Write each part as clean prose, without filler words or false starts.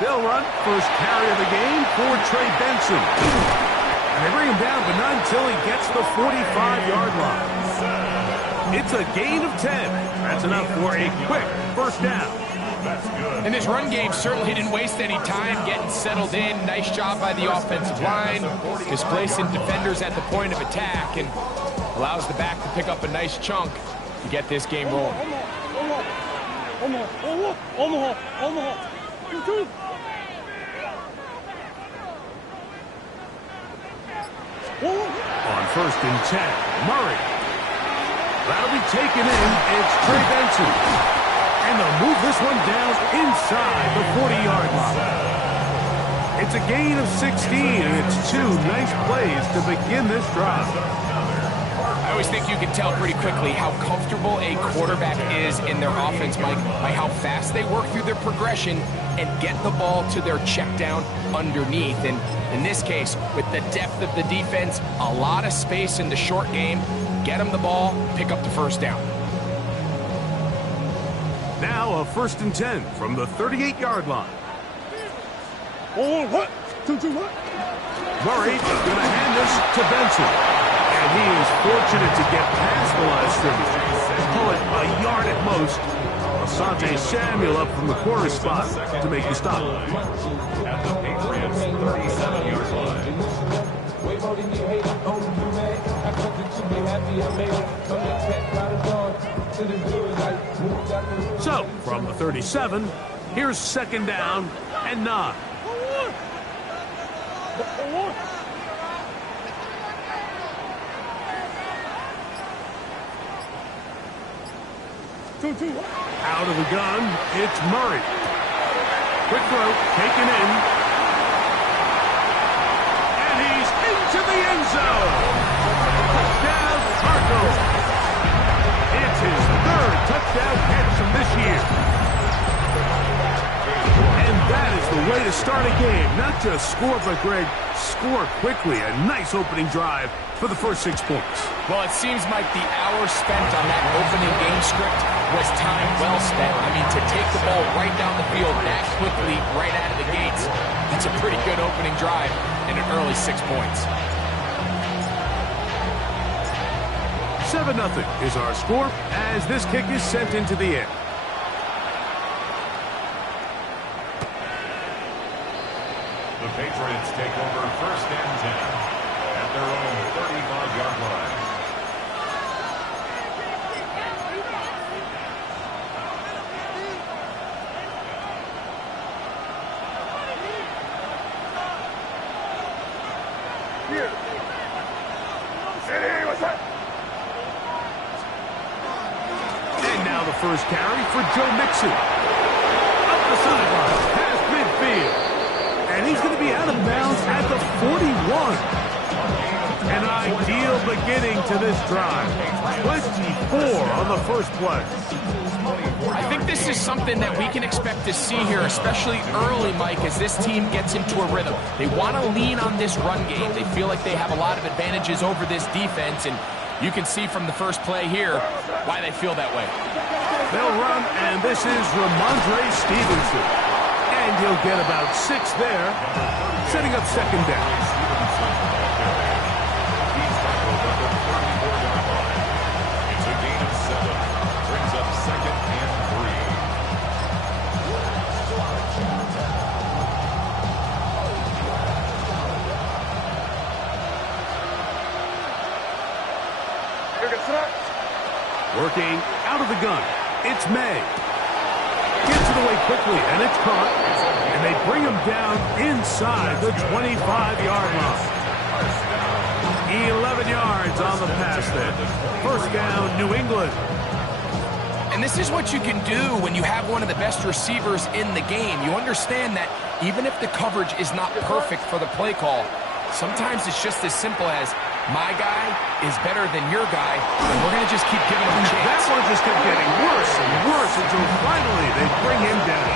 They'll run first carry of the game for Trey Benson. And they bring him down, but not until he gets the 45-yard line. It's a gain of 10. That's enough for a quick first down. And this run game certainly didn't waste any time getting settled in. Nice job by the offensive line, displacing defenders at the point of attack, and allows the back to pick up a nice chunk to get this game rolling. On first and 10, Murray. That'll be taken in. It's Trey Benson. And they'll move this one down inside the 40-yard line. It's a gain of 16, and it's two nice plays to begin this drive. I always think you can tell pretty quickly how comfortable a quarterback is in their offense, Mike, by how fast they work through their progression and get the ball to their check down underneath. And in this case, with the depth of the defense, a lot of space in the short game, get them the ball, pick up the first down. Now a first and 10 from the 38-yard line. Murray is going to hand this to Benson. And he is fortunate to get past the line of scrimmage. Pull it a yard at most. Asante Samuel up from the corner spot to make the stop. At the Patriots' 37-yard line. So, from the 37, here's second down and 9. Out of the gun, it's Murray. Quick throw, taken in. And he's into the end zone. Touchdown, Cardinals. It's his third touchdown catch of this year. And that is the way to start a game. Not just score, but, Greg, score quickly. A nice opening drive for the first 6 points. Well, it seems like the hour spent on that opening game script was time well spent. I mean, to take the ball right down the field that quickly, right out of the gates, that's a pretty good opening drive and an early 6 points. 7-0 is our score as this kick is sent into the air. The Patriots take over first and 10 at their own 35-yard line. And now the first carry for Joe Mixon. Up the sideline, past midfield. And he's going to be out of bounds at the 41. An ideal beginning to this drive. 24 on the first play. I think this is something that we can expect to see here, especially early, Mike, as this team gets into a rhythm. They want to lean on this run game. They feel like they have a lot of advantages over this defense, and you can see from the first play here why they feel that way. They'll run, and this is Ramondre Stevenson. And he'll get about 6 there, setting up second down. He's tackled at the 34-yard line. It's a gain of 7. Brings up second and 3. Working out of the gun. It's May. Gets it away quickly, and it's caught. And they bring him down inside the 25-yard line. 11 yards on the pass there. First down, New England. And this is what you can do when you have one of the best receivers in the game. You understand that even if the coverage is not perfect for the play call, sometimes it's just as simple as, my guy is better than your guy, and we're going to just keep giving him a chance. That one just kept getting worse and worse until finally they bring him down.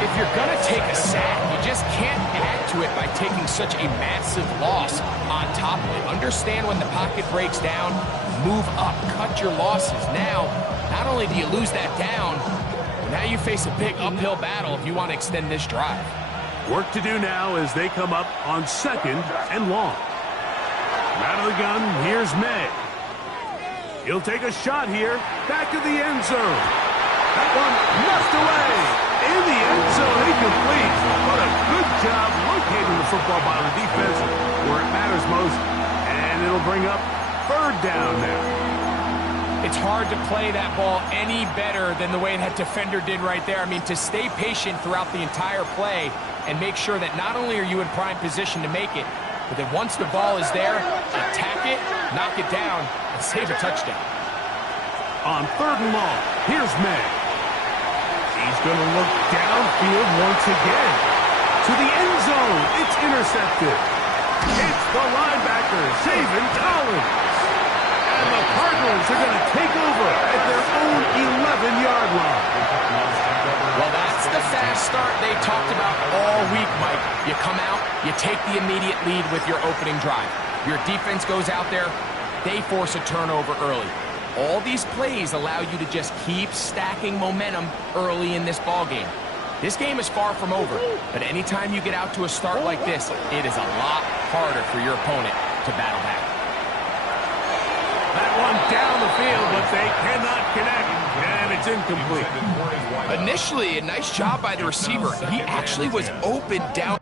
If you're going to take a sack, you just can't add to it by taking such a massive loss on top of it. Understand when the pocket breaks down, move up, cut your losses. Now, Not only do you lose that down, but now you face a big uphill battle if you want to extend this drive. Work to do now as they come up on 2nd and long. Out of the gun, here's May. He'll take a shot here, back of the end zone. That one muffed away. In the end zone, incomplete. What a good job locating the football by the defense where it matters most. And it'll bring up 3rd down now. It's hard to play that ball any better than the way that defender did right there. I mean, to stay patient throughout the entire play and make sure that not only are you in prime position to make it, but then once the ball is there, attack it, knock it down, and save a touchdown. On 3rd and long, here's May. He's going to look downfield once again. To the end zone, it's intercepted. It's the linebacker, Zaven Collins. And the Cardinals are going to take over at their own 11-yard line. Well, that's the fast start they talked about all week, Mike. You come out, you take the immediate lead with your opening drive. Your defense goes out there, they force a turnover early. All these plays allow you to just keep stacking momentum early in this ball game. This game is far from over, but anytime you get out to a start like this, it is a lot harder for your opponent to battle back. That one down the field, but they cannot connect, and it's incomplete. Initially, a nice job by the receiver. He actually was open down.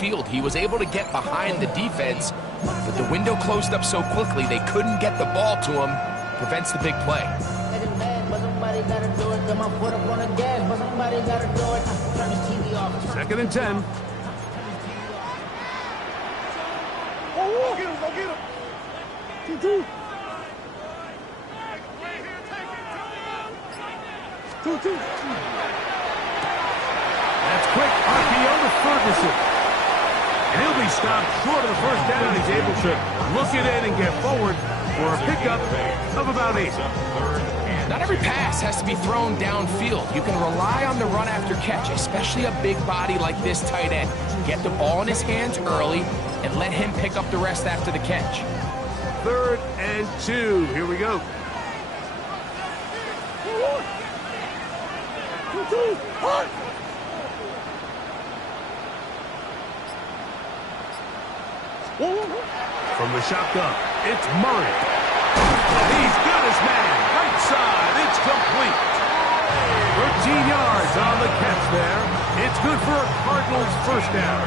Field. He was able to get behind the defense, but the window closed up so quickly they couldn't get the ball to him. Prevents the big play. 2nd and 10. Go get him, go get him. 2-2. 2-2. That's quick RPO to Ferguson. And he'll be stopped short of the 1st down. He's able to look it in and get forward for a pickup of about 8. Not every pass has to be thrown downfield. You can rely on the run after catch, especially a big body like this tight end. Get the ball in his hands early and let him pick up the rest after the catch. 3rd and 2. Here we go. 2-2. From the shotgun, it's Murray. He's got his man. Right side, it's complete. 13 yards on the catch there. It's good for a Cardinals 1st down.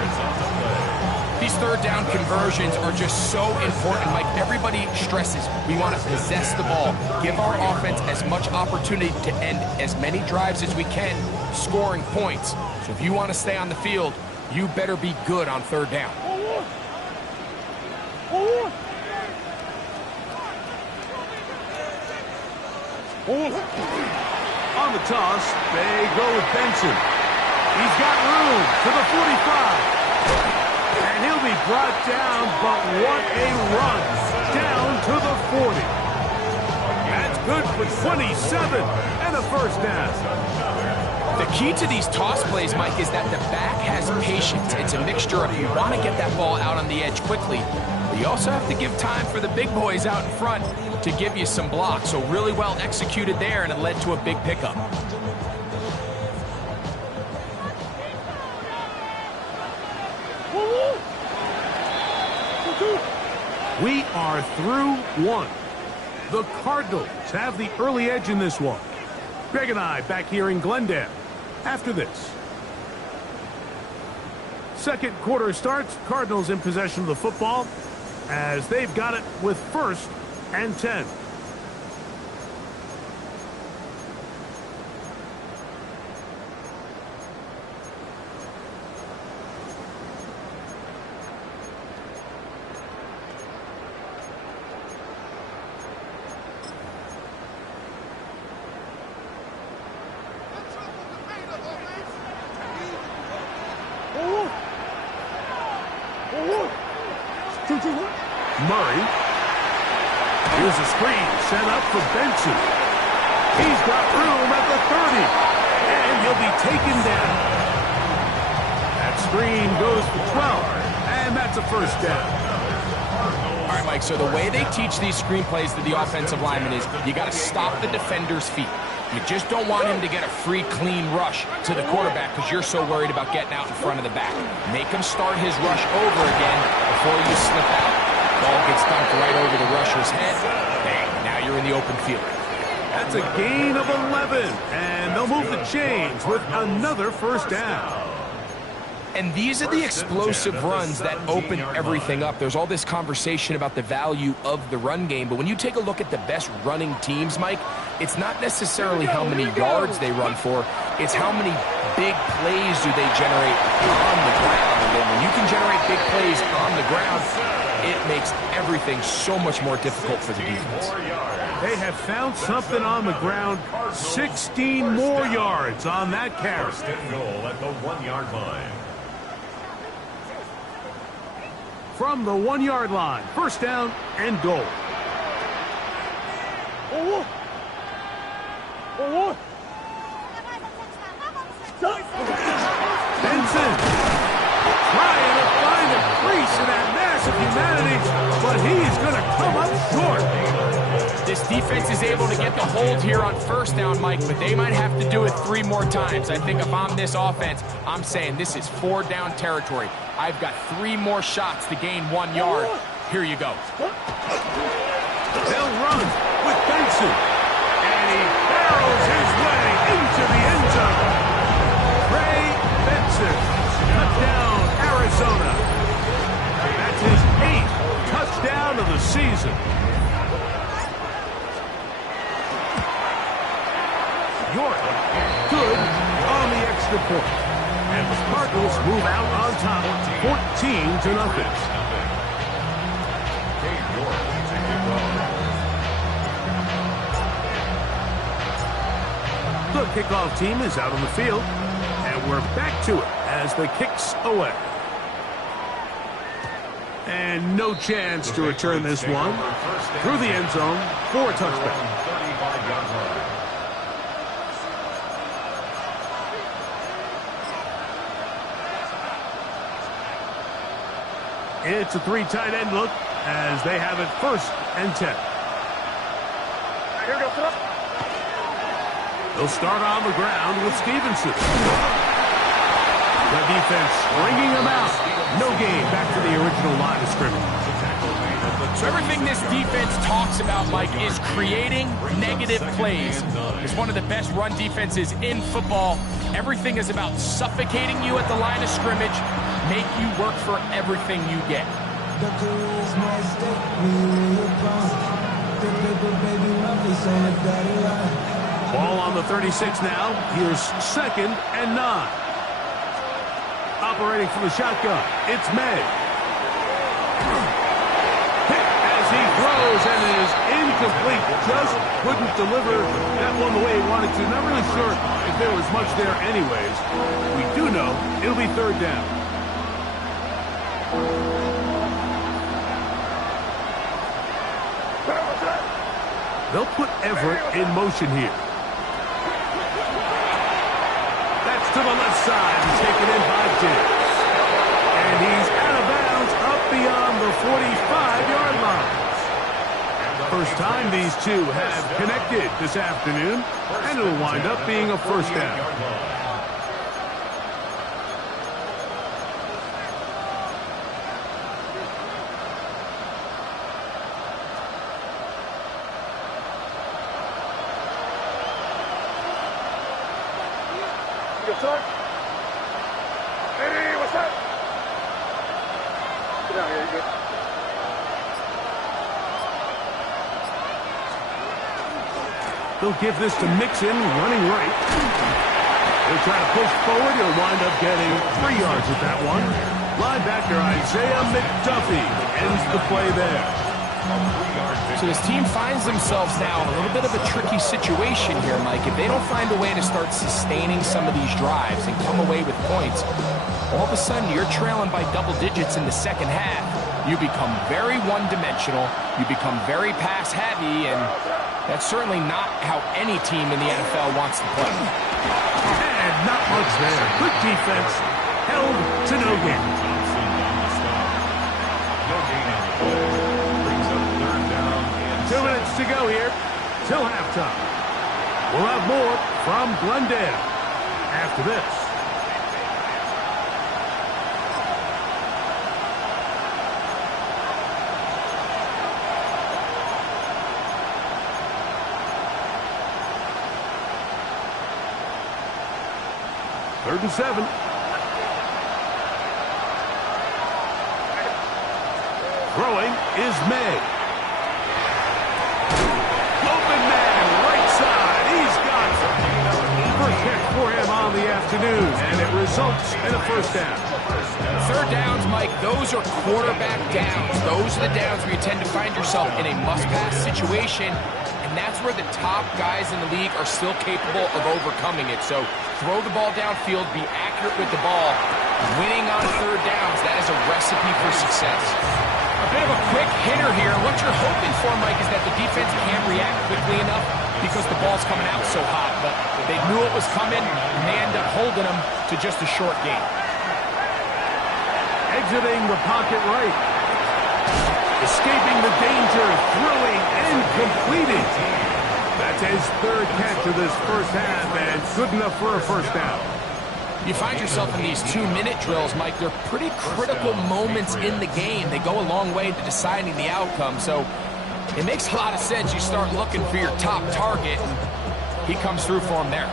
These 3rd down conversions are just so important. Like everybody stresses, we want to possess the ball, give our offense as much opportunity to end as many drives as we can, scoring points. So if you want to stay on the field, you better be good on 3rd down. On the toss, they go with Benson. He's got room to the 45. And he'll be brought down, but what a run. Down to the 40. That's good for 27 and a 1st down. The key to these toss plays, Mike, is that the back has patience. It's a mixture of you want to get that ball out on the edge quickly, but you also have to give time for the big boys out in front to give you some blocks. So really well executed there, and it led to a big pickup. We are through 1. The Cardinals have the early edge in this one. Greg and I back here in Glendale after this. 2nd quarter starts. Cardinals in possession of the football. as they've got it with 1st and 10. Murray. Here's a screen set up for Benson. He's got room at the 30, and he'll be taken down. That screen goes for 12, and that's a 1st down. All right, Mike, so the way they teach these screenplays to the offensive lineman is you got to stop the defender's feet. You just don't want him to get a free, clean rush to the quarterback because you're so worried about getting out in front of the back. Make him start his rush over again before you slip out. Ball gets dumped right over the rusher's head. Bang, now you're in the open field. That's a gain of 11, and they'll move the chains with another 1st down. And these are the explosive runs that open everything up. There's all this conversation about the value of the run game, but when you take a look at the best running teams, Mike, it's not necessarily how many yards they run for, it's how many big plays do they generate on the ground. And when you can generate big plays on the ground, it makes everything so much more difficult for the defense. They have found something on the ground. 16 more yards on that carry. 1st and goal at the 1-yard line. From the 1-yard line, 1st down and goal. Benson trying to find a crease in that massive humanity, but he's going to come up short. This defense is able to get the hold here on 1st down, Mike, but they might have to do it 3 more times. I think if I'm this offense, I'm saying this is 4-down territory. I've got 3 more shots to gain 1 yard. Here you go. They'll run with Benson, and he barrels his way into the end zone. Trey Benson, touchdown, Arizona. That's his 8th touchdown of the season. York, good on the extra point. And the Spartans move out on top, 14-0. The kickoff team is out on the field, and we're back to it as the kick's away. And no chance to return this one through the end zone for a touchdown. It's a 3 tight end look as they have it 1st and 10. They'll start on the ground with Stevenson. The defense stringing him out. No gain back to the original line of scrimmage. So everything this defense talks about, Mike, is creating negative plays. It's one of the best run defenses in football. Everything is about suffocating you at the line of scrimmage, make you work for everything you get. Ball on the 36 now. Here's 2nd and 9. Operating from the shotgun, it's May. Hit as he throws and is incomplete. Just couldn't deliver that one the way he wanted to. Not really sure if there was much there anyways. We do know it'll be 3rd down. They'll put Everett in motion here. That's to the left side and taken in by Diggs. And he's out of bounds up beyond the 45-yard line. First time these two have connected this afternoon, and it'll wind up being a 1st down. Hey, what's up? Get out here, you good? They'll give this to Mixon, running right. They'll try to push forward. He'll wind up getting 3 yards with that one. Linebacker Isaiah McDuffie ends the play there. So this team finds themselves now in a little bit of a tricky situation here, Mike. If they don't find a way to start sustaining some of these drives and come away with points, all of a sudden you're trailing by double digits in the second half. You become very one-dimensional. You become very pass-heavy, and that's certainly not how any team in the NFL wants to play. And not much there. Good defense. Held to no gain. Thompson on the stop. No gain on the play. Brings up 3rd down and 2 minutes to go here till halftime. We'll have more from Glendale after this. Third and 7. Throwing is May. Open man, right side. He's got first pick for him on the afternoon, and it results in a first down. 3rd downs, Mike, those are quarterback downs. Those are the downs where you tend to find yourself in a must-pass situation, and that's where the top guys in the league are still capable of overcoming it. So throw the ball downfield, be accurate with the ball. Winning on 3rd downs, that is a recipe for success. A bit of a quick hitter here. What you're hoping for, Mike, is that the defense can't react quickly enough because the ball's coming out so hot. But they knew it was coming, and they end up holding them to just a short gain. Exiting the pocket right. Escaping the danger, throwing and completing. That's his 3rd catch of this first half, and good enough for a first down. You find yourself in these 2-minute drills, Mike. They're pretty critical moments in the game. They go a long way to deciding the outcome. So it makes a lot of sense. You start looking for your top target, and he comes through for him there.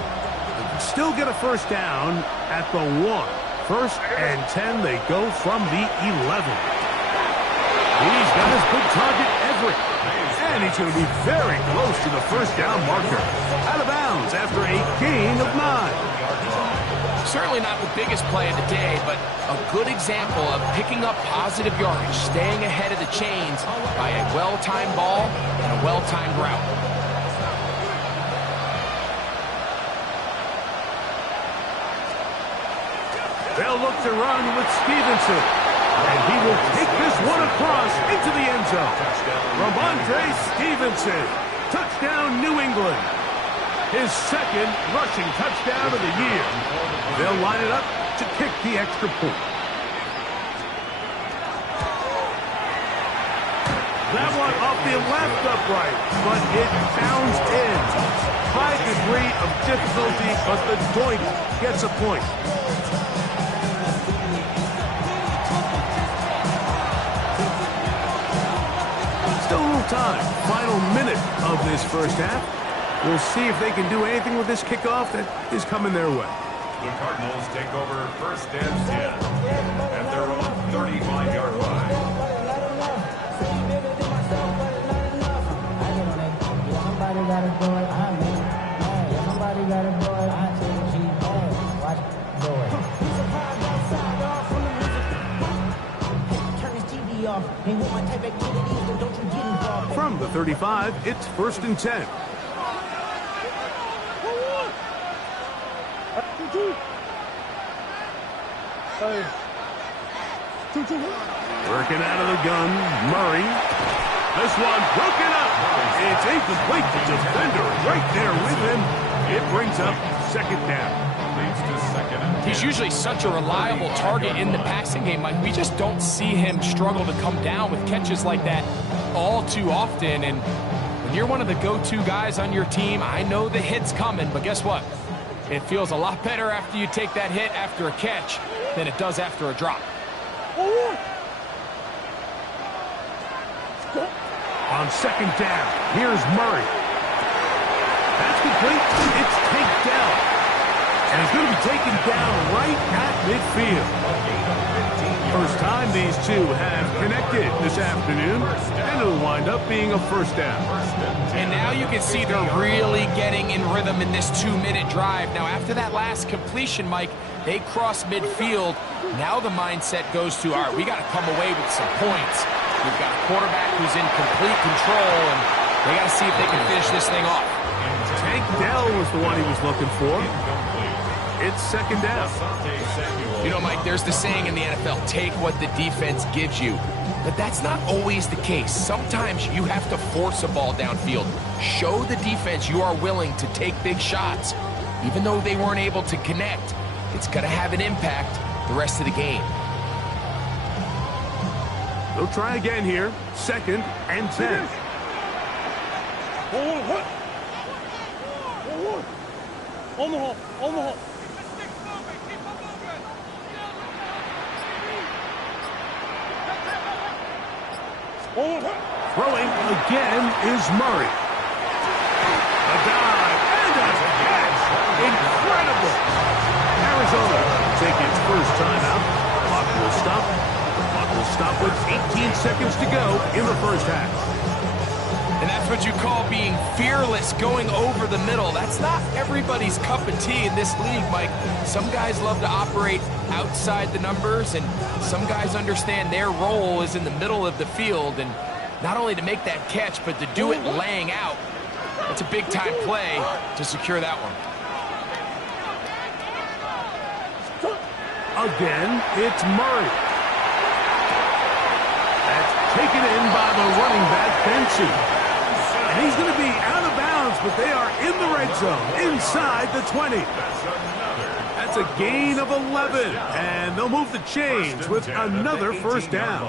Still get a first down at the 1. 1st and 10. They go from the 11. He's got his big target, Everett. And he's going to be very close to the first down marker. Out of bounds after a gain of 9. Certainly not the biggest play of the day, but a good example of picking up positive yardage, staying ahead of the chains by a well-timed ball and a well-timed route. They'll look to run with Stevenson. And he will take this one across into the end zone. Ramondre Stevenson. Touchdown, New England. His 2nd rushing touchdown of the year. They'll line it up to kick the extra point. That one off the left upright, but it bounds in. High degree of difficulty, but the joint gets a point. Still a little time. Final minute of this first half. We'll see if they can do anything with this kickoff that is coming their way. The Cardinals take over 1st and 10 at their own 35-yard line. Somebody got a boy, I'm in. Somebody got a boy, I take G. Watch boy. He's a hard outside, y'all, from the music. Turn his TV off. Ain't want my type of activities, but don't you get involved. From the 35, it's 1st and 10. Working out of the gun, Murray. This one broken up. It's incomplete. The defender right there with him. It brings up 2nd down. Leads to 2nd and 10. He's usually such a reliable target in the passing game, Mike. We just don't see him struggle to come down with catches like that all too often. And when you're one of the go-to guys on your team, I know the hit's coming, but guess what? It feels a lot better after you take that hit after a catch than it does after a drop. On 2nd down, here's Murray. That's complete. It's taken down. And it's going to be taken down right at midfield. First time these two have connected this afternoon, and it'll wind up being a first down. And now you can see they're really getting in rhythm in this 2-minute drive. Now, after that last completion, Mike, they cross midfield. Now the mindset goes to, all right, we got to come away with some points. We've got a quarterback who's in complete control, and they got to see if they can finish this thing off. Tank Dell was the one he was looking for. It's second down. You know, Mike, there's the saying in the NFL, take what the defense gives you. But that's not always the case. Sometimes you have to force a ball downfield. Show the defense you are willing to take big shots. Even though they weren't able to connect, it's going to have an impact the rest of the game. They'll try again here. 2nd and 10. On the hole. On the hole. Throwing again is Murray. A dive and a catch. Incredible. Arizona take its first timeout. Clock will stop. Clock will stop with 18 seconds to go in the first half. And that's what you call being fearless, going over the middle. That's not everybody's cup of tea in this league, Mike. Some guys love to operate outside the numbers, and some guys understand their role is in the middle of the field, and not only to make that catch, but to do it laying out. It's a big-time play to secure that one. Again, it's Murray. That's taken in by the running back, Benson. And he's going to be out of bounds, but they are in the red zone, inside the 20. That's a gain of 11, and they'll move the chains with another first down.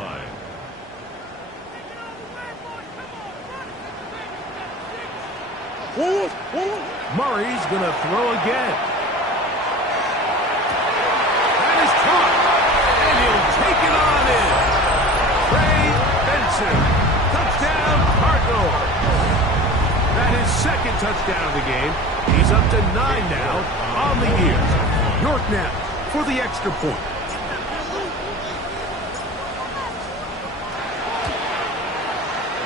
Murray's going to throw again. That is caught, and he'll take it on in. Trey Benson, touchdown Cardinals. That is 2nd touchdown of the game. He's up to 9 now on the year. York now for the extra point.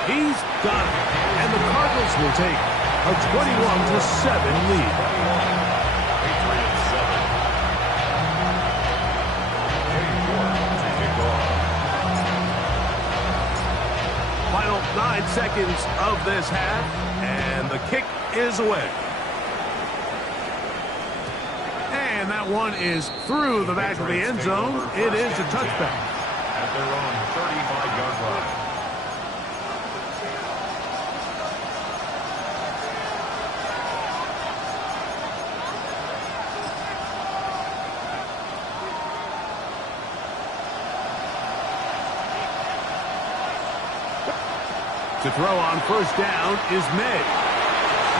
He's got it, and the Cardinals will take a 21-7 lead. Final 9 seconds of this half, and the kick is away. And that one is through the back of the end zone. It is a touchback. At their own 35-yard line. To throw on first down is May.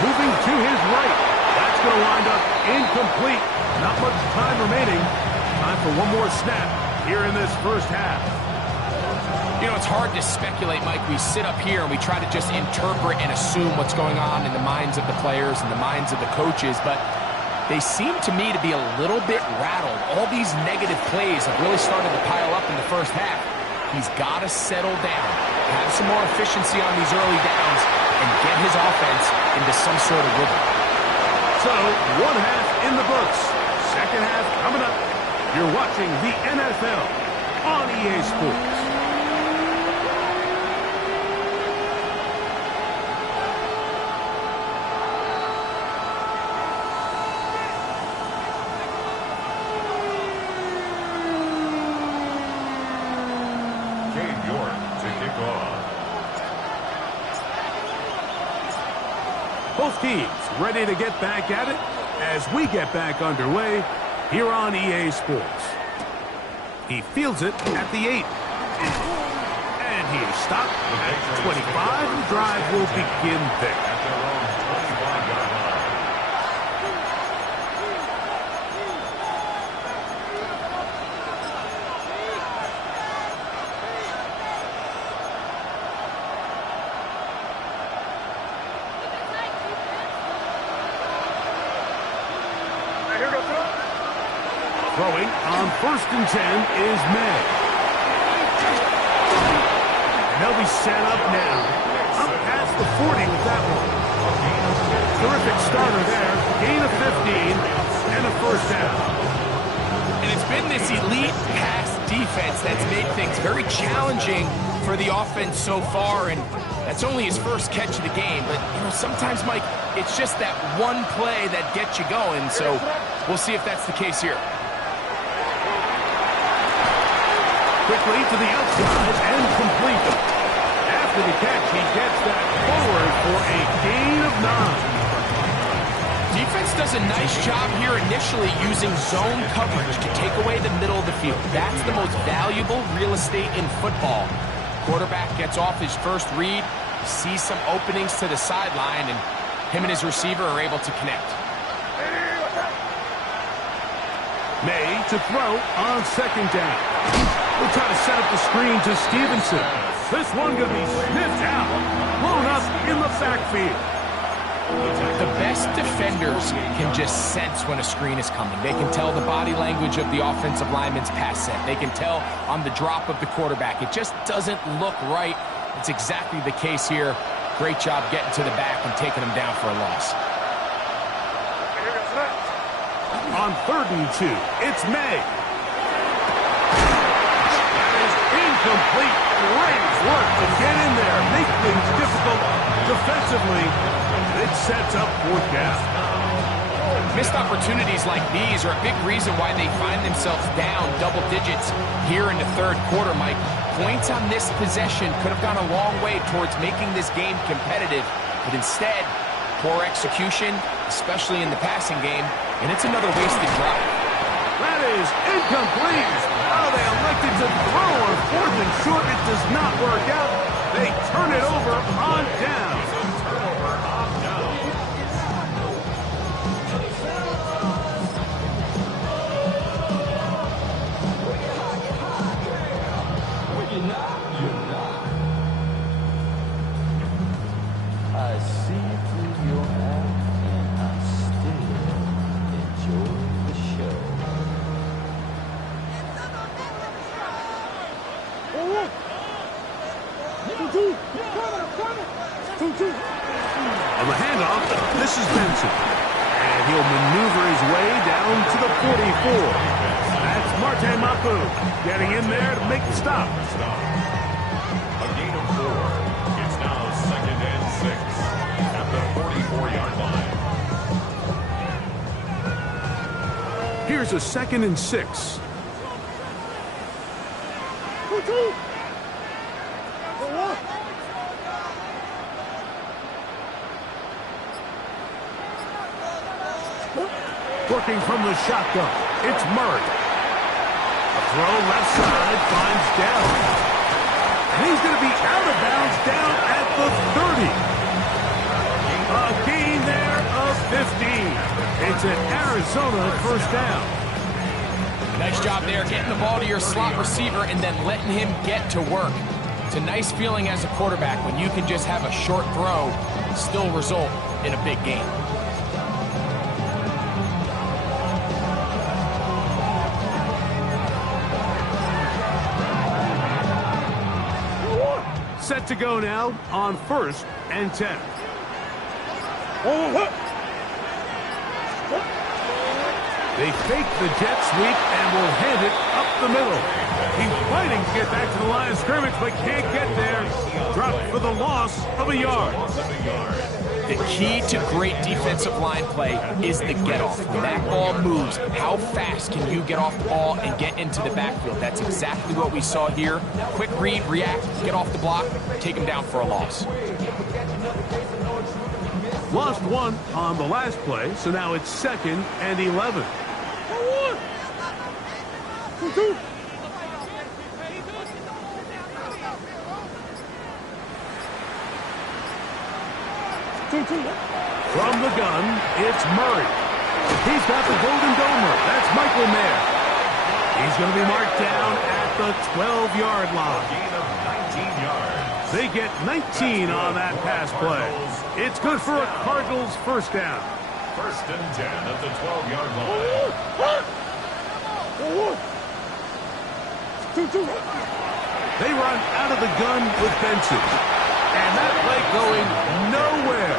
Moving to his right. That's going to wind up incomplete. Not much time remaining. Time for one more snap here in this first half. You know, it's hard to speculate, Mike. We sit up here and we try to just interpret and assume what's going on in the minds of the players and the minds of the coaches, but they seem to me to be a little bit rattled. All these negative plays have really started to pile up in the first half. He's got to settle down, have some more efficiency on these early downs, and get his offense into some sort of rhythm. So, one half in the books. Second half coming up. You're watching the NFL on EA Sports. Both teams ready to get back at it as we get back underway here on EA Sports. He fields it at the 8. And he is stopped at 25. The drive will begin there. At their own 25-yard line. Throwing on 1st and 10 is May. They'll be set up now. Up past the 40 with that one. Terrific starter there. Gain of 15 and a first down. And it's been this elite pass defense that's made things very challenging for the offense so far, and that's only his first catch of the game. But, you know, sometimes, Mike, it's just that one play that gets you going, so we'll see if that's the case here. Quickly to the outside and complete. After the catch, he gets that forward for a gain of 9. Defense does a nice job here initially using zone coverage to take away the middle of the field. That's the most valuable real estate in football. Quarterback gets off his first read, sees some openings to the sideline, and him and his receiver are able to connect. May to throw on second down. We'll try to set up the screen to Stevenson. This one going to be sniffed out, blown up in the backfield. The best defenders can just sense when a screen is coming. They can tell the body language of the offensive lineman's pass set. They can tell on the drop of the quarterback. It just doesn't look right. It's exactly the case here. Great job getting to the back and taking him down for a loss. On 3rd and 2, it's May. That is incomplete. Great work to get in there, make things difficult defensively. It sets up 4th down. Missed opportunities like these are a big reason why they find themselves down double digits here in the 3rd quarter, Mike. Points on this possession could have gone a long way towards making this game competitive, but instead, poor execution, especially in the passing game, and it's another wasted drive. That is incomplete. Oh, they elected to throw on 4th and short. It does not work out. They turn it over on down. I see through your eyes and I still enjoy the show. On the handoff, this is Benson. And he'll maneuver his way down to the 44. That's Marte Mapu getting in there to make the stop. A gain of 4. It's now 2nd and 6 at the 44-yard line. Here's a 2nd and 6. Working from the shotgun, it's Murray. A throw left side finds Dell. And he's going to be out of bounds down at the 30. A gain there of 15. It's an Arizona 1st down. Nice job there getting the ball to your slot receiver and then letting him get to work. It's a nice feeling as a quarterback when you can just have a short throw and still result in a big game. Set to go now on 1st and 10. They fake the jet sweep and will hand it up the middle. He's fighting to get back to the line of scrimmage, but can't get there. Dropped for the loss of a yard. The key to great defensive line play is the get-off. When that ball moves, how fast can you get off the ball and get into the backfield? That's exactly what we saw here. Quick read, react, get off the block, take him down for a loss. Lost 1 on the last play, so now it's 2nd and 11. From the gun, it's Murray. He's got the Golden Domer. That's Michael Mayer. He's going to be marked down at the 12-yard line. Gain of 19 yards. They get 19 on that pass play. It's good for a Cardinals 1st down. 1st and 10 at the 12-yard line. They run out of the gun with Benson. And that play going nowhere.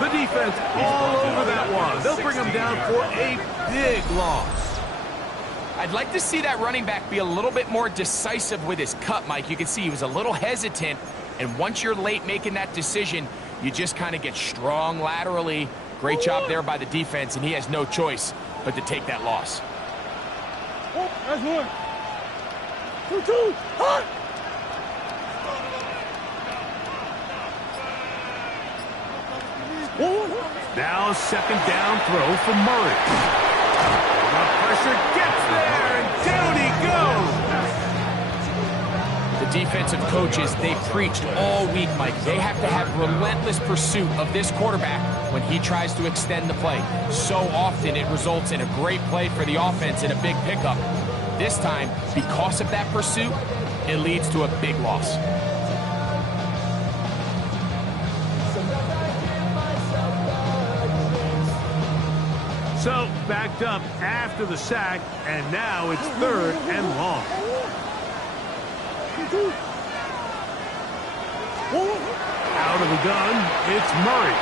The defense all over that one. They'll bring them down for a big loss. I'd like to see that running back be a little bit more decisive with his cut, Mike. You can see he was a little hesitant, and once you're late making that decision, you just kind of get strong laterally. Great job there by the defense, and he has no choice but to take that loss. Oh, that's one. 2-2. Hot. Now second down throw for Murray. The pressure gets there, and down he goes. The defensive coaches, they preached all week, Mike. They have to have relentless pursuit of this quarterback when he tries to extend the play. So often it results in a great play for the offense and a big pickup. This time, because of that pursuit, it leads to a big loss. So, backed up after the sack, and now it's third and long. Out of the gun, it's Murray.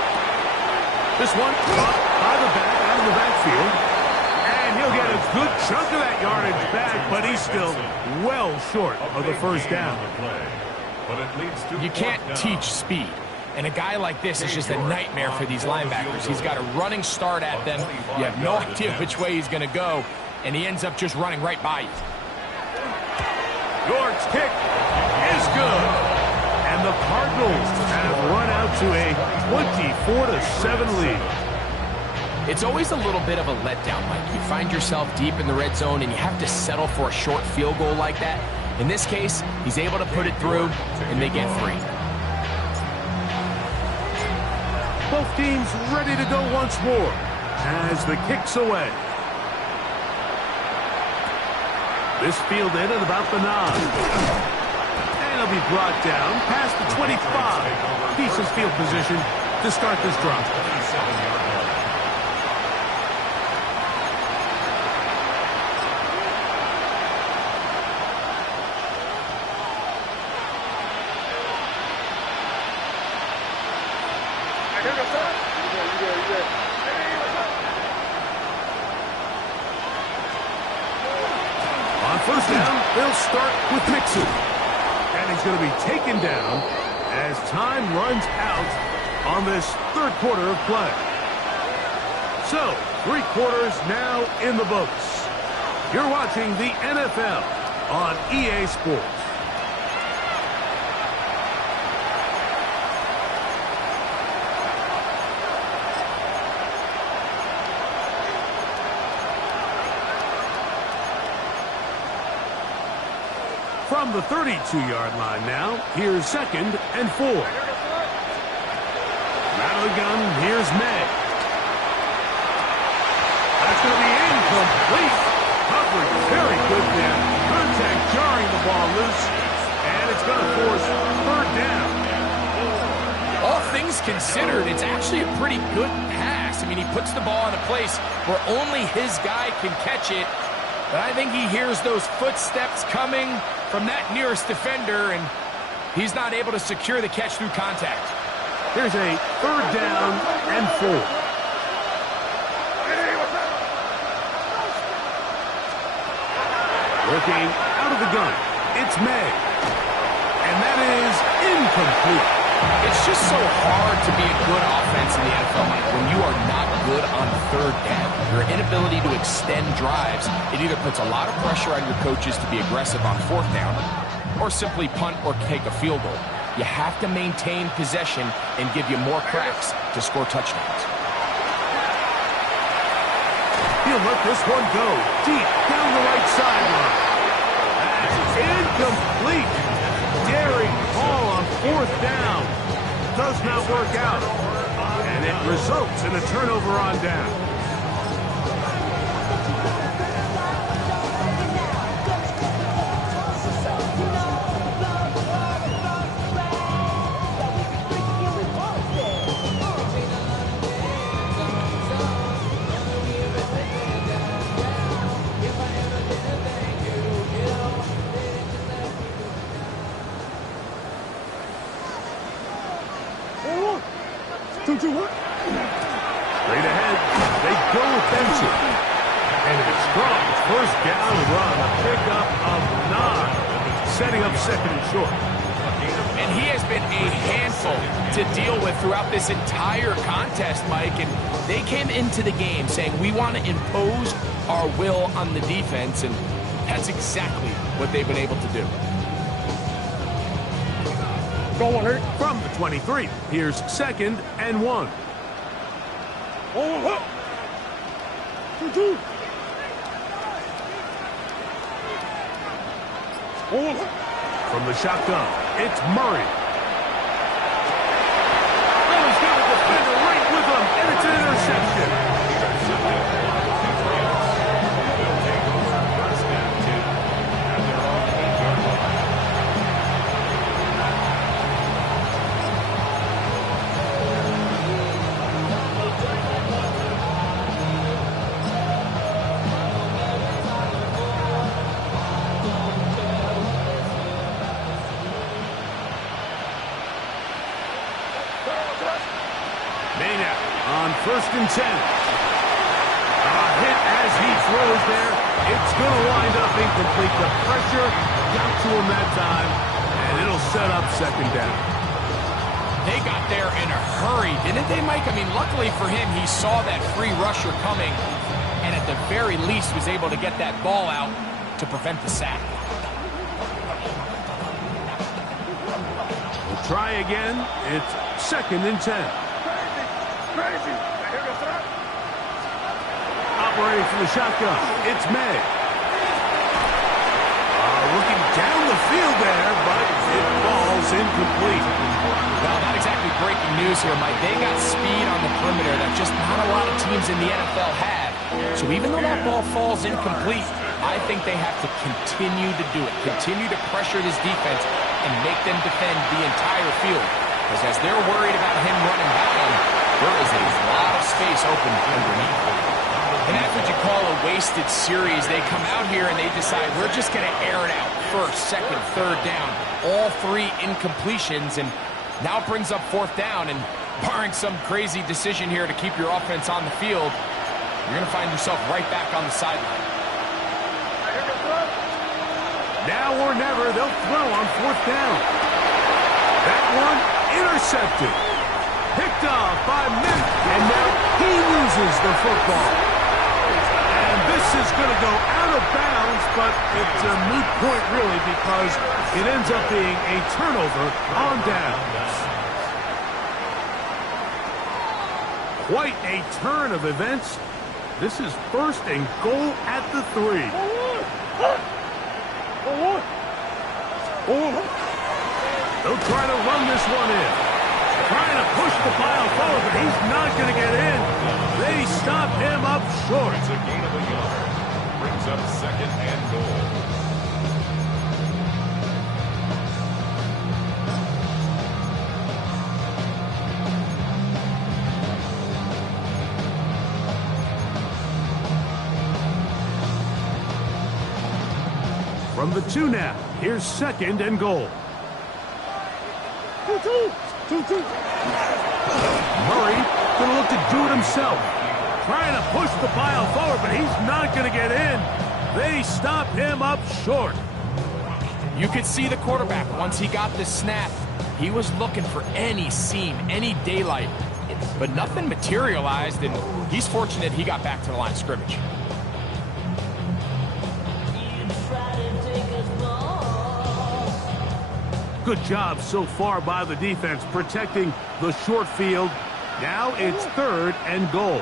This one caught by the back out of the backfield. And he'll get a good chunk of that yardage back, but he's still well short of the first down. You can't teach speed. And a guy like this is just a nightmare for these linebackers. He's got a running start at them. You have no idea which way he's going to go, and he ends up just running right by you. York's kick is good. And the Cardinals have run out to a 24-7 lead. It's always a little bit of a letdown, Mike. You find yourself deep in the red zone, and you have to settle for a short field goal like that. In this case, he's able to put it through, and they get free. Both teams ready to go once more as the kick's away. This fielded at about the 9. And he'll be brought down past the 25. Decent field position to start this drive. On first down, they'll start with Mixon. And he's going to be taken down as time runs out on this third quarter of play. So, 3 quarters now in the books. You're watching the NFL on EA Sports. From the 32-yard line now, here's second and 4. Out of the gun, here's May. That's going to be incomplete. Coverage very good there. Contact jarring the ball loose, and it's going to force third down. All things considered, it's actually a pretty good pass. I mean, he puts the ball in a place where only his guy can catch it. But I think he hears those footsteps coming from that nearest defender, and he's not able to secure the catch through contact. Here's a third down and 4. Looking out of the gun, it's May. And that is incomplete. It's just so hard to be a good offense in the NFL, Mike, when you are not good on third down. Your inability to extend drives, it either puts a lot of pressure on your coaches to be aggressive on fourth down or simply punt or take a field goal. You have to maintain possession and give you more cracks to score touchdowns. He'll let this one go deep down the right sideline. That's incomplete. Daring ball on fourth down. Does not work out. And it results in a turnover on down. 2-2-1. Straight ahead, they go with Benson. And a strong first down run, a pickup of 9, setting up second and short. And he has been a handful to deal with throughout this entire contest, Mike. And they came into the game saying, we want to impose our will on the defense. And that's exactly what they've been able to do. Go on, Hurt. From the 23, here's second and 1. Oh, 2-2. Oh, From the shotgun, it's Murray. Oh, he's got a defender right with him, and it's an interception. Will take over first and 10 at their own 8-yard line. Maynard on first and 10. A hit as he throws there. It's going to wind up incomplete. The pressure got to him that time, and it'll set up second down. They got there in a hurry, didn't they, Mike? I mean, luckily for him, he saw that free rusher coming, and at the very least was able to get that ball out to prevent the sack. We'll try again. It's second and 10. crazy. Operating from the shotgun, it's May. Looking down the field there, but it falls incomplete. Well, not exactly breaking news here, Mike. They got speed on the perimeter that just not a lot of teams in the NFL have. So even though that ball falls incomplete, I think they have to continue to do it. Continue to pressure this defense and make them defend the entire field. Because as they're worried about him running by them, there is a lot of space open underneath. And that's what you call a wasted series. They come out here and they decide, we're just going to air it out. First, second, third down. All 3 incompletions. And now it brings up fourth down. And barring some crazy decision here to keep your offense on the field, you're going to find yourself right back on the sideline. Now or never, they'll throw on fourth down. That one intercepted. Picked off by Mint, and now he loses the football. And this is going to go out of bounds, but it's a moot point, really, because it ends up being a turnover on downs. Quite a turn of events. This is first and goal at the 3. They'll try to run this one in. Trying to push the pile forward, but he's not going to get in. They stop him up short. It's a gain of a yard. Brings up second and goal. From the 2 now, here's second and goal. 2-2. Murray going to look to do it himself. Trying to push the pile forward, but he's not going to get in. They stop him up short. You could see the quarterback, once he got the snap, he was looking for any seam, any daylight. But nothing materialized, and he's fortunate he got back to the line of scrimmage. Good job so far by the defense protecting the short field. Now it's third and goal.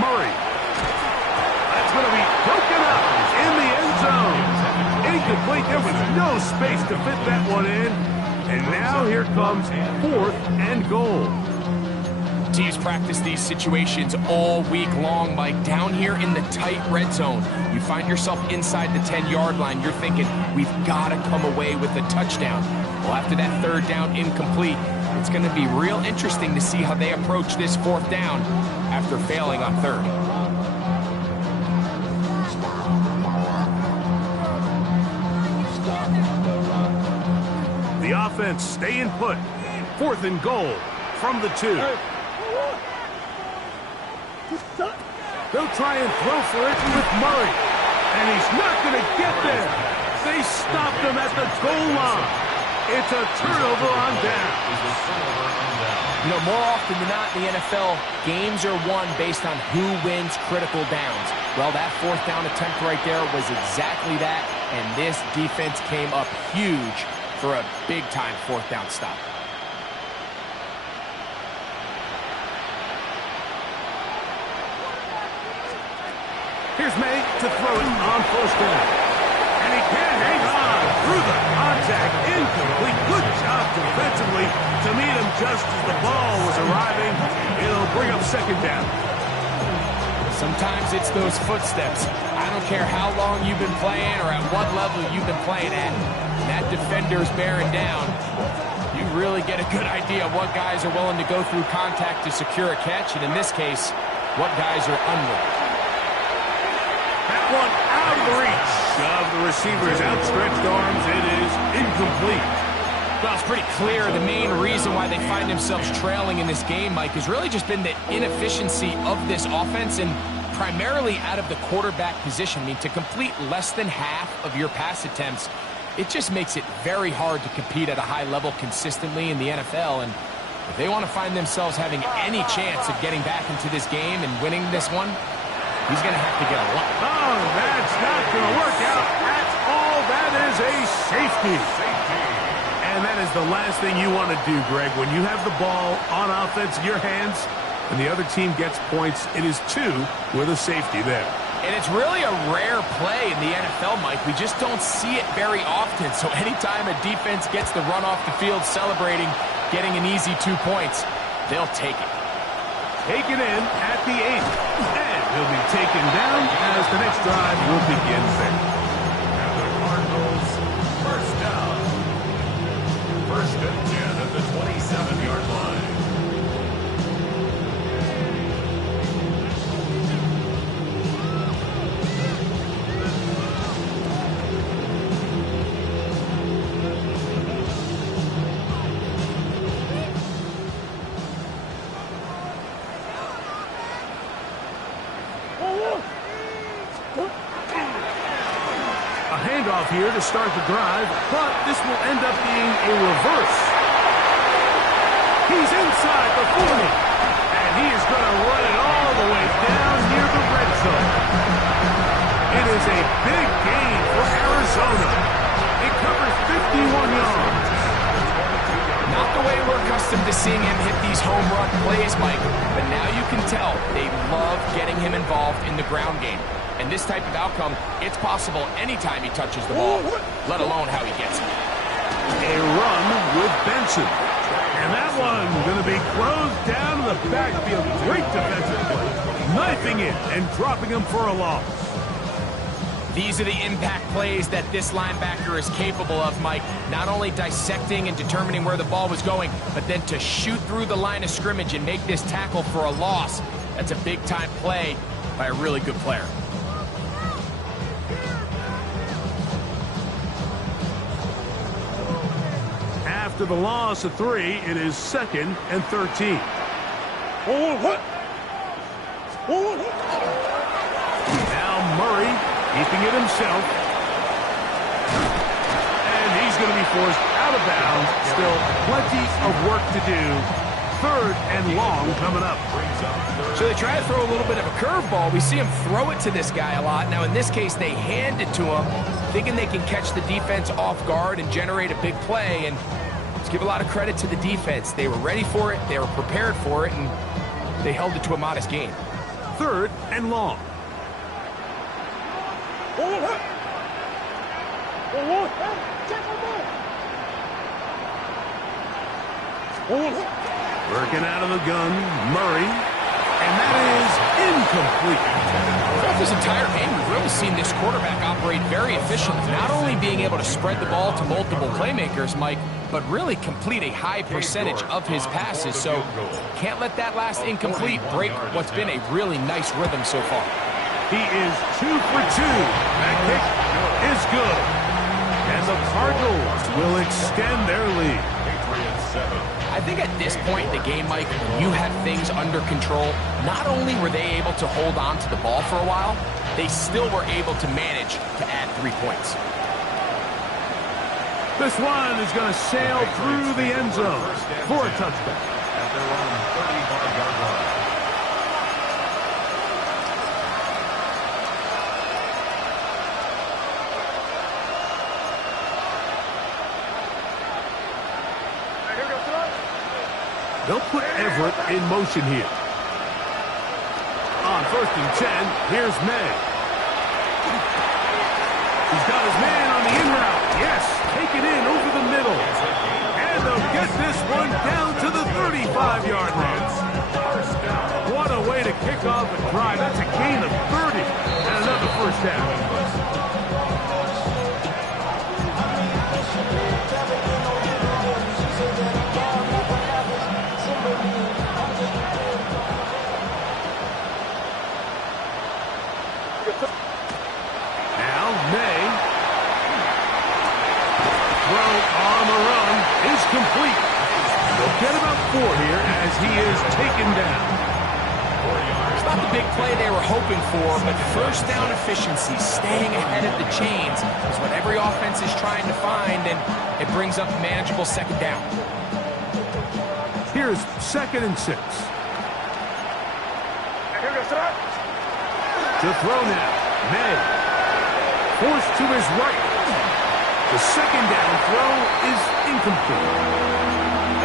Murray. That's going to be broken up in the end zone. Incomplete. There was no space to fit that one in. And now here comes fourth and goal. Teams practice these situations all week long, Mike. Down here in the tight red zone, you find yourself inside the 10-yard line. You're thinking, we've got to come away with a touchdown. Well, after that third down incomplete, it's going to be real interesting to see how they approach this fourth down after failing on third. offense staying put. 4th and goal from the 2. They'll try and throw for it with Murray. And he's not going to get there. They stopped him at the goal line. It's a turnover on down. You know, more often than not in the NFL, games are won based on who wins critical downs. Well, that 4th down attempt right there was exactly that, and this defense came up huge for a big-time 4th down stop. Here's May to throw it on 1st down. And he can't hang on through the contact. Incomplete. Good job defensively to meet him just as the ball was arriving. It'll bring up 2nd down. Sometimes it's those footsteps. I don't care how long you've been playing or at what level you've been playing at. That defender's bearing down. You really get a good idea of what guys are willing to go through contact to secure a catch, and in this case, what guys are unwilling. That one out of the reach of the receiver's outstretched arms. It is incomplete. Well, it's pretty clear the main reason why they find themselves trailing in this game, Mike, has really just been the inefficiency of this offense and primarily out of the quarterback position. I mean, to complete less than half of your pass attempts, it just makes it very hard to compete at a high level consistently in the NFL. And if they want to find themselves having any chance of getting back into this game and winning this one, he's going to have to get a lot. Oh, that's not going to work out at all. That is a safety. And that is the last thing you want to do, Greg. When you have the ball on offense in your hands and the other team gets points, it is 2 with a safety there. And it's really a rare play in the NFL, Mike. We just don't see it very often. So anytime a defense gets the run off the field celebrating, getting an easy 2 points, they'll take it. Taken in at the 8th. And he'll be taken down as the next drive will begin there. And the Cardinals, 1st down. 1st and 10 at the 27-yard line. Handoff here to start the drive, but this will end up being a reverse. He's inside the 40, and he is going to run it all the way down near the red zone. It is a big gain for Arizona. It covers 51 yards. Not the way we're accustomed to seeing him hit these home run plays, Mike, but now you can tell they love getting him involved in the ground game. And this type of outcome, it's possible anytime he touches the ball, let alone how he gets it. A run with Benson. And that one going to be closed down in the backfield. Great defensive play. Knifing it and dropping him for a loss. These are the impact plays that this linebacker is capable of, Mike. Not only dissecting and determining where the ball was going, but then to shoot through the line of scrimmage and make this tackle for a loss. That's a big-time play by a really good player. After the loss of 3, it is 2nd and 13. Now Murray keeping it himself. And he's going to be forced out of bounds. Still plenty of work to do. 3rd and long coming up. So they try to throw a little bit of a curveball. We see him throw it to this guy a lot. Now, in this case, they hand it to him, thinking they can catch the defense off guard and generate a big play. And let's give a lot of credit to the defense. They were ready for it, they were prepared for it, and they held it to a modest gain. 3rd and long. Working out of the gun, Murray, and that is incomplete. Throughout this entire game, we've really seen this quarterback operate very efficiently, not only being able to spread the ball to multiple playmakers, Mike, but really complete a high percentage of his passes. So can't let that last incomplete break what's been a really nice rhythm so far. He is 2 for 2. That kick is good. And And the Cardinals will extend their lead. Patriots 7. I think at this point in the game, Mike, when you have things under control, not only were they able to hold on to the ball for a while, they still were able to manage to add 3 points. This one is going to sail through the end zone for a touchback. At their own 35-yard line. They'll put Everett in motion here. On 1st and 10, here's May. He's got his man on the in route. Yes, take it in over the middle. And they'll get this one down to the 35-yard line. What a way to kick off a drive. That's a gain of 30 and another first down. Now, May. Throw on the run is complete. They'll get about 4 here as he is taken down. It's not the big play they were hoping for, but first down efficiency, staying ahead of the chains, is what every offense is trying to find, and it brings up manageable second down. Here's 2nd and 6. To throw now. May. Forced to his right. The second down throw is incomplete.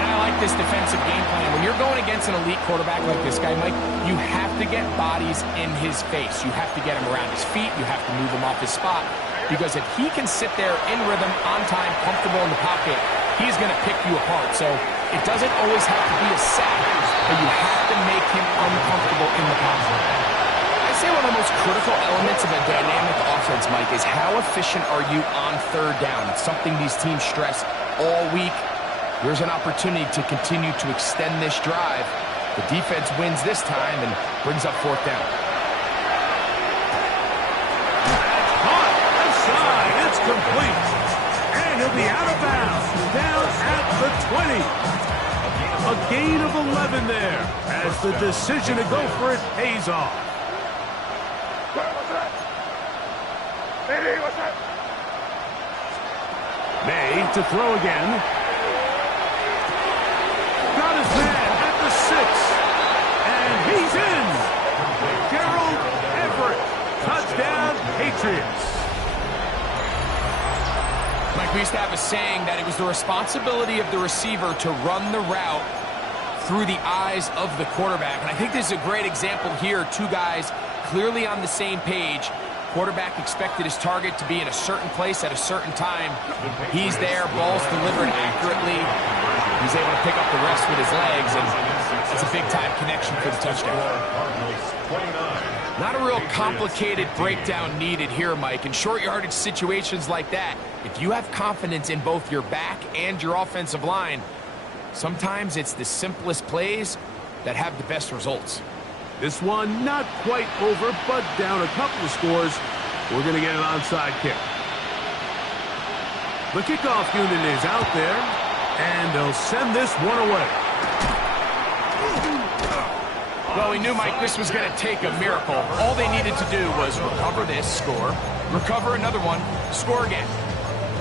And I like this defensive game plan. When you're going against an elite quarterback like this guy, Mike, you have to get bodies in his face. You have to get him around his feet. You have to move him off his spot. Because if he can sit there in rhythm, on time, comfortable in the pocket, he's going to pick you apart. So it doesn't always have to be a sack, but you have to make him uncomfortable in the pocket. I say one of the most critical elements of a dynamic offense, Mike, is how efficient are you on 3rd down? It's something these teams stress all week. Here's an opportunity to continue to extend this drive. The defense wins this time and brings up 4th down. That's caught. Left side. It's complete. And he'll be out of bounds. Down at the 20. A gain of 11 there as the decision to go for it pays off. May to throw again. Got his man at the 6. And he's in. Gerald Everett. Touchdown, Patriots. Mike, we used to have a saying that it was the responsibility of the receiver to run the route through the eyes of the quarterback. And I think this is a great example here. 2 guys clearly on the same page. Quarterback expected his target to be in a certain place at a certain time. He's there, ball's delivered accurately. He's able to pick up the rest with his legs, and it's a big-time connection for the touchdown. Not a real complicated breakdown needed here, Mike. In short yardage situations like that, if you have confidence in both your back and your offensive line, sometimes it's the simplest plays that have the best results. This one not quite over, but down a couple of scores. We're going to get an onside kick. The kickoff unit is out there, and they'll send this one away. Well, we knew, Mike, this was going to take a miracle. All they needed to do was recover this, score, recover another one, score again.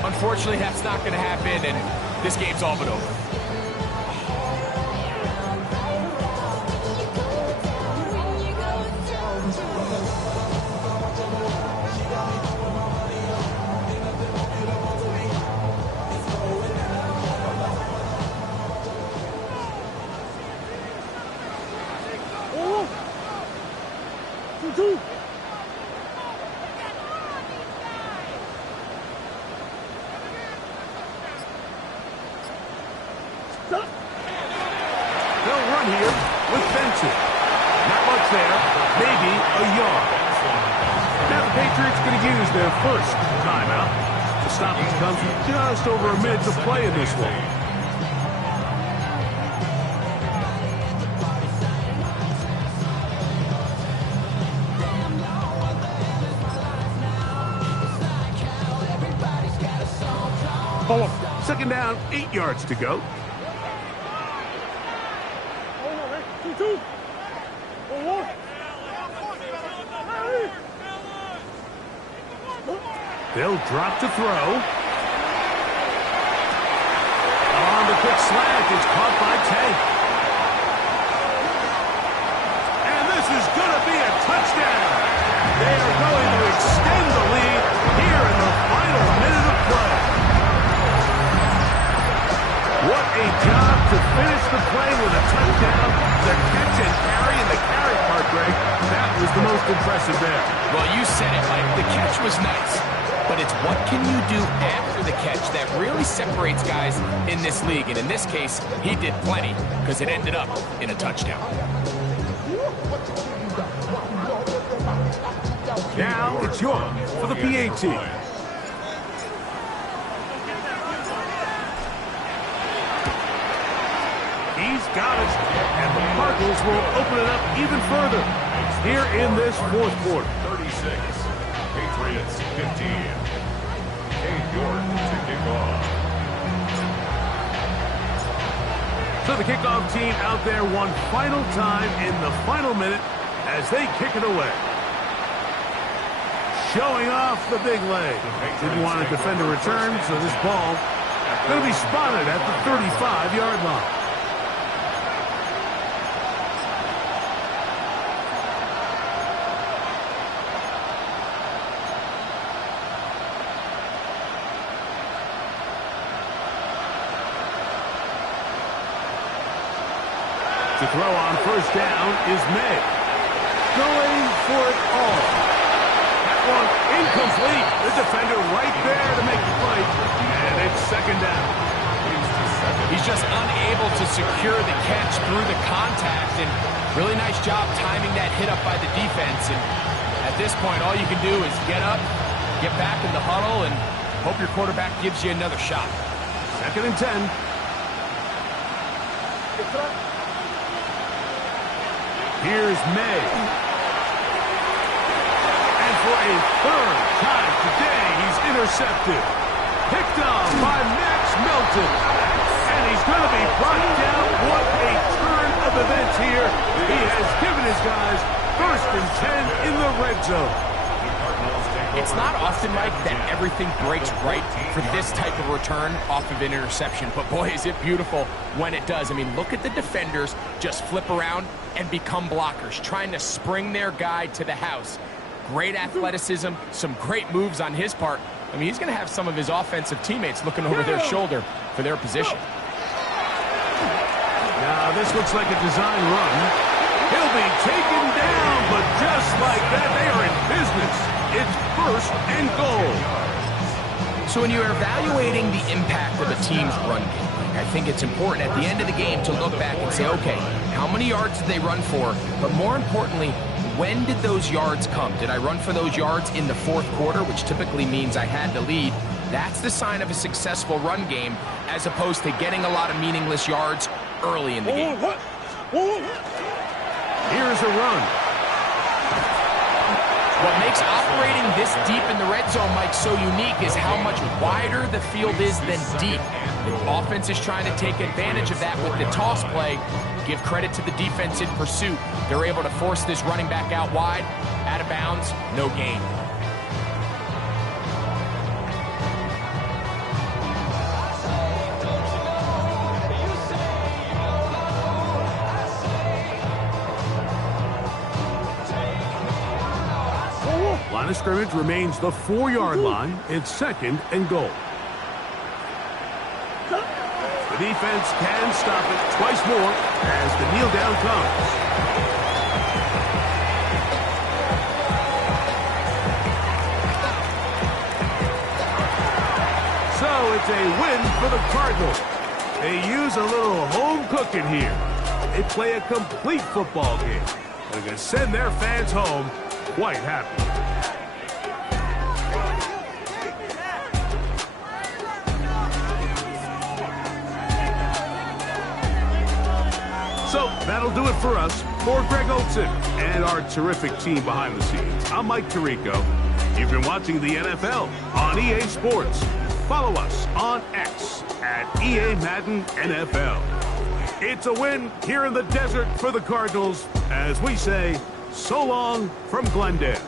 Unfortunately, that's not going to happen, and this game's all but over. They'll run here with Benson. Not much there, maybe a yard. Now the Patriots going to use their first timeout. The stoppage comes with just over a minute to play in this one. Second down, 8 yards to go. They'll drop to throw. On the quick slant, it's caught by Tank. And this is going to be a touchdown. They are going to extend the lead here in the final minute of play. What a job to finish the play with a touchdown. The catch and carry and the carry part, Greg, that was the most impressive there. Well, you said it, Mike. The catch was nice. But it's what can you do after the catch that really separates guys in this league. And in this case, he did plenty because it ended up in a touchdown. Now it's York for the PAT. He's got it. And the Cardinals will open it up even further here in this fourth quarter. 36. Patriots 15. Cade York to kick off. So the kickoff team out there one final time in the final minute as they kick it away. Showing off the big leg. Didn't want to defend a return, so this ball going to be spotted at the 35-yard line. To throw on first down is May. Going for it all. That one incomplete. The defender right there to make the play. And it's second down. He's just unable to secure the catch through the contact. And really nice job timing that hit up by the defense. And at this point, all you can do is get up, get back in the huddle, and hope your quarterback gives you another shot. Second and 10. Here's May. And for a third time today, he's intercepted. Picked off by Max Melton. And he's going to be brought down. What a turn of events here. He has given his guys first and 10 in the red zone. It's not often, Mike, that everything breaks right for this type of return off of an interception. But, boy, is it beautiful when it does. I mean, look at the defenders just flip around and become blockers, trying to spring their guy to the house. Great athleticism, some great moves on his part. I mean, he's going to have some of his offensive teammates looking over their shoulder for their position. Now, this looks like a design run. He'll be taken down, but just like that, they are in business. It's first and goal. So when you're evaluating the impact of a team's run game, I think it's important at the end of the game to look back and say, okay, how many yards did they run for? But more importantly, when did those yards come? Did I run for those yards in the fourth quarter, which typically means I had the lead? That's the sign of a successful run game, as opposed to getting a lot of meaningless yards early in the game. Here's a run. What makes operating this deep in the red zone, Mike, so unique is how much wider the field is than deep. The offense is trying to take advantage of that with the toss play. Give credit to the defense in pursuit. They're able to force this running back out wide, out of bounds, no gain. Line of scrimmage remains the 4-yard line. It's second and goal. The defense can stop it twice more as the kneel down comes. So it's a win for the Cardinals. They use a little home cooking here. They play a complete football game. They're going to send their fans home quite happy. So that'll do it for us. For Greg Olsen and our terrific team behind the scenes, I'm Mike Tirico. You've been watching the NFL on EA Sports. follow us on X at EA Madden NFL. It's a win here in the desert for the Cardinals as we say so long from Glendale.